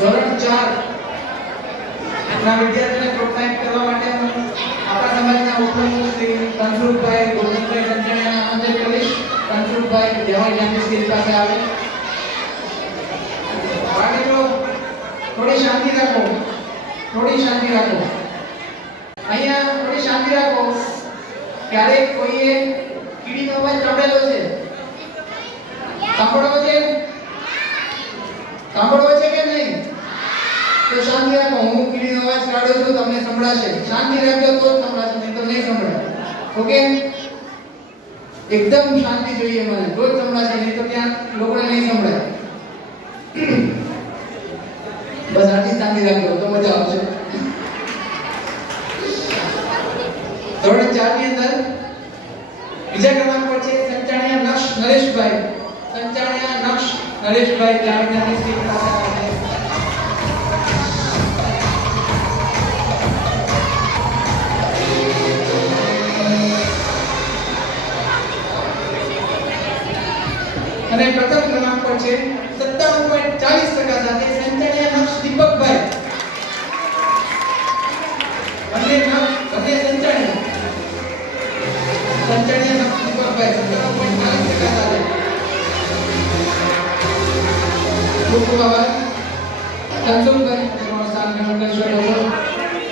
ધોરણ 4 ના વિદ્યાર્થીઓને પ્રોત્સાહિત કરવા માટે હું આપણા સમાજના ઉપપ્રમુખ શ્રી કંસુરભાઈ ગોવિંદભાઈ સંચાણીયાને આમંત્રિત કરીશ. કંસુરભાઈ વિદ્યાલય જ્ઞાનની સ્કીલ પાસે આવે. બાળકો થોડી શાંતિ રાખો, થોડી શાંતિ રાખો. અહીંયા થોડી શાંતિ રાખો. ક્યારેક કોઈએ કીડીનો અવાજ સાંભળેલો છે? સાંભળવો છે? સાંભળવો છે કે નહીં? તો શાંતિ રાખો. હું કીડીનો અવાજ કાઢું છું, તમને સંભળાશે. શાંતિ રાખજો તો જ સંભળાશે, નહીં તો નહીં સંભળાય. ઓકે? એકદમ શાંતિ જોઈએ મને, તો જ સંભળાશે, નહીં તો ત્યાં લોકોને નહીં સંભળાય. બસ આટલી શાંતિ રાખજો તો મજા આવશે. ધોરણ 4 ની અંદર બીજા ક્રમાંક પર છે સંચાણીયા નક્ષ નરેશભાઈ. સંચાણીયા નક્ષ નરેશભાઈ જાણીતાની સ્કીલ પાસે આવે. અને પ્રથમ ક્રમાંક પર છે 97.40% સાથે